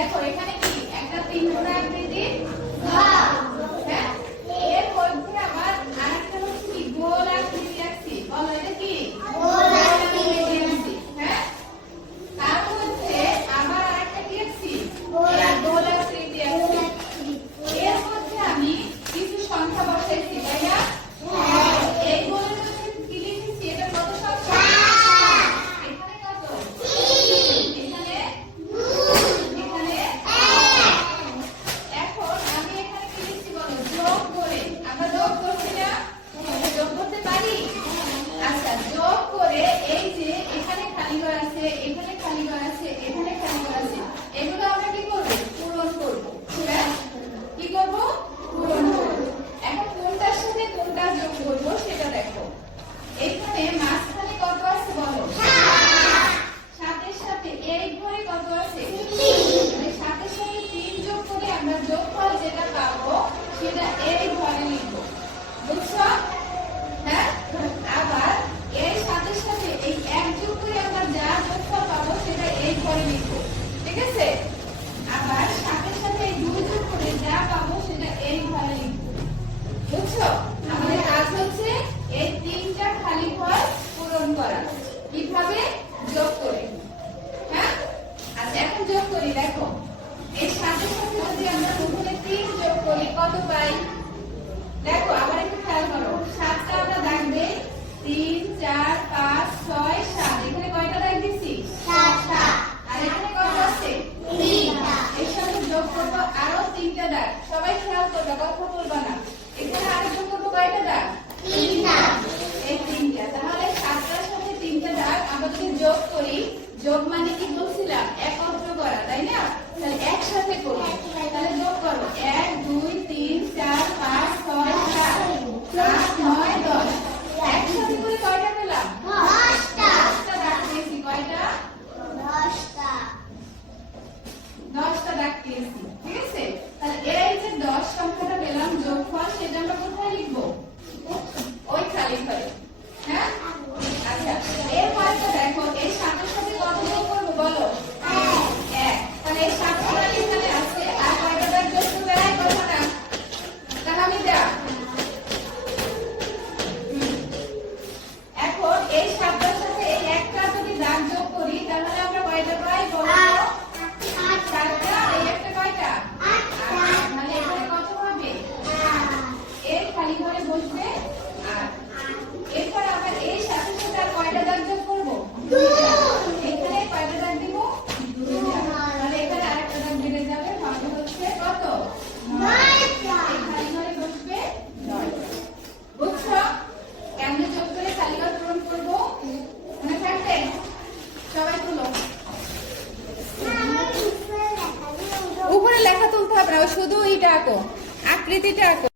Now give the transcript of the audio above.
দেখো এখানে কি একটা তিন কোণা আকৃতি হ্যাঁ এর মধ্যে আবার আরেকটা হচ্ছে কি গোল আকৃতি আছে বলো এটা কি গোল আকৃতি আছে হ্যাঁ তার মধ্যে আবার আরেকটা কি আছে গোল আকৃতি আছে এর মধ্যে আমি কিছু সংখ্যা বসাইছি তাই না এই গোলের মধ্যে কি লিখেছি এটা কত সংখ্যা এখানে কত এখানে এখন আমি এখানে কি লিখছি বলো যোগ করে আমরা যোগ করছি না যোগ করতে পারি আচ্ছা যোগ করে এই যে এখানে খালি ঘর আছে এখানে খালি ঘর আছে এখানে খালি ঘর আছে এগুলো আমরা কি করব পূরণ করব হ্যাঁ কি করব পূরণ করব এখন কোনটার সাথে কোনটা যোগ করব সেটা দেখো এখানে মাঝখানে কত আছে বলো সাতের সাথে এই ঘরে কত আছে মানে সাতের সাথে 3 যোগ করে আমরা যোগফল যেটা পাবো সেটা এই ঘরে লিখব বুঝছো হ্যাঁ আবার এই সাতের সাথে এই 1 যোগ করে আমরা যা যোগফল পাবো সেটা এই ঘরে লিখব ঠিক আছে আবার সাতের সাথে এই 2 যোগ করে যা পাবো সেটা এই ঘরে লিখব বুঝছো আমাদের কাজ হচ্ছে এই তিনটা খালি ঘর পূরণ করা কিভাবে যোগ করে হ্যাঁ আচ্ছা এখন যোগ করি দেখো এই সাতের সাথে যদি আমরা প্রথমে 3 যোগ করি কত পাই দেখো আবার একটু খেয়াল করো সাতটা আমরা দাগ দেই 3 4 5 6 7 এখানে কয়টা দাগ দিছি 7টা আর এখানে কত আছে 3টা এর সাথে যোগ করব আরো 3টা দাগ সবাই খেয়াল করবে কথা বলবা না এখানে আরো যোগ করব কয়টা দাগ 3টা এই 3টা তাহলে 7টার সাথে 3টা দাগ আমরা যদি যোগ করি যোগ মানে কি বলছিলাম একত্র করা তাই না তাহলে একসাথে করি তাহলে যোগ করো 1 2 3 4 5 6 7 8 9 10 একসাথে করে কয়টা পেলাম 10টা 10টা দাগ দিয়েছি কয়টা 10টা 10টা দাগ দিয়েছি ঠিক আছে তাহলে এই যে 10 সংখ্যাটা পেলাম যোগফল সেটা আমরা কোথায় লিখব ওই খালি ঘরে হ্যাঁ আচ্ছা এরপরে তো দেখো এই 7 এর সাথে কত যোগ করব বলো 1 তাহলে এই 7টা এখানে আছে আর কয়টা দাগ যোগ করবে এই কথাটা তাহলে আমি দাও এখন এই 7টার সাথে এই একটা যদি দাগ যোগ করি তাহলে আমরা কয়টা পাই বলো 7টা এই একটা কয়টা 8টা মানে এখানে কত হবে এর খালি ঘরে বসবে 8 এরপর আবার এই সাথে সাথে আর কয়টা দাগ যোগ করব 2টা এখানে কয়টা দাগ দিব 2টা তাহলে এখানে আরেকটা দাগ বেড়ে যাবে মানে হচ্ছে কত 9টা এই খালি ঘরে বসবে 9টা বুঝছো কেমনে যোগ করে খালি ঘর পূরণ করব মনে থাকবে সবাই তুলো উপরে লেখা তুলতে হবে না শুধু এইটা আঁকো আকৃতিটা আঁকো